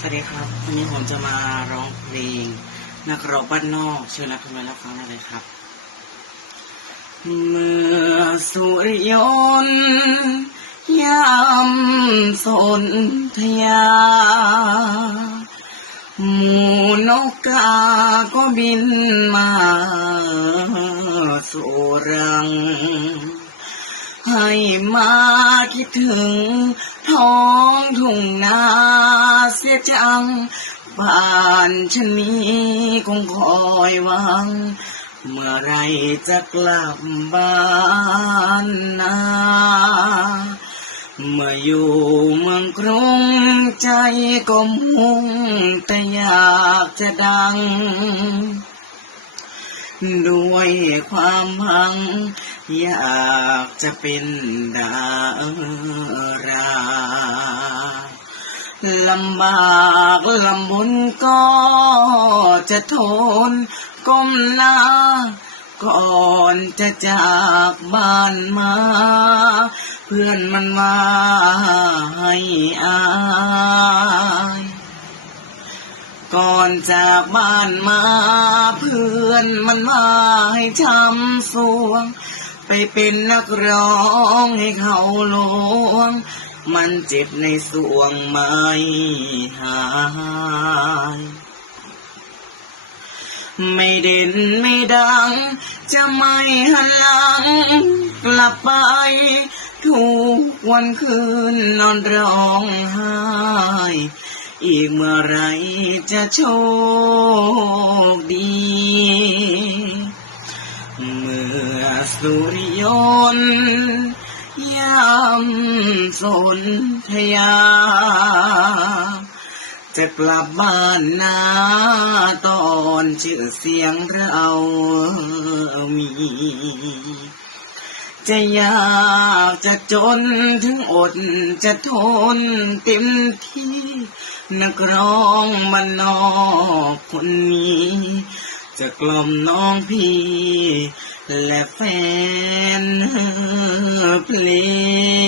สวัสดีครับ วันนี้ผมจะมาร้องเพลง นักร้องบ้านนอกเชิญรับชมและรับฟังได้เลยครับ เมื่อสุริยนยามสนธยา หมูนกกาก็บินมาสู่รัง ให้มาคิดถึง ท้องทุ่งนาเสียจัง บ้านฉันนี้คงคอยหวัง เมื่อไรจะกลับบ้านนาเมื่ออยู่เมืองกรุงใจก็มุ่งแต่อยากจะดัง ด้วยความหัง อยากจะเป็นดาราลำบากลำบุญก็จะทนก้มหน้าก่อนจะจากบ้านมา เพื่อนมันมาให้อาย ก่อนจากบ้านมาเพื่อนมันมาให้ทำสวง ไปเป็นนักร้องให้เขาหลวง มันเจ็บในสวงไม่หายไม่เด่นไม่ดัง จะไม่หันหลังกลับไป ทุกวันคืนนอนร้องไห้ อีกเมื่อไรจะโชคดี เมื่อสุริยนยามสนธยา จะกลับบ้านนาตอนชื่อเสียงเรามี จะยากจะจนถึงอดจะทนเต็มที่ นักร้องมันนอกคนนี้ จะกล่อมน้องพี่ และแฟนเพลง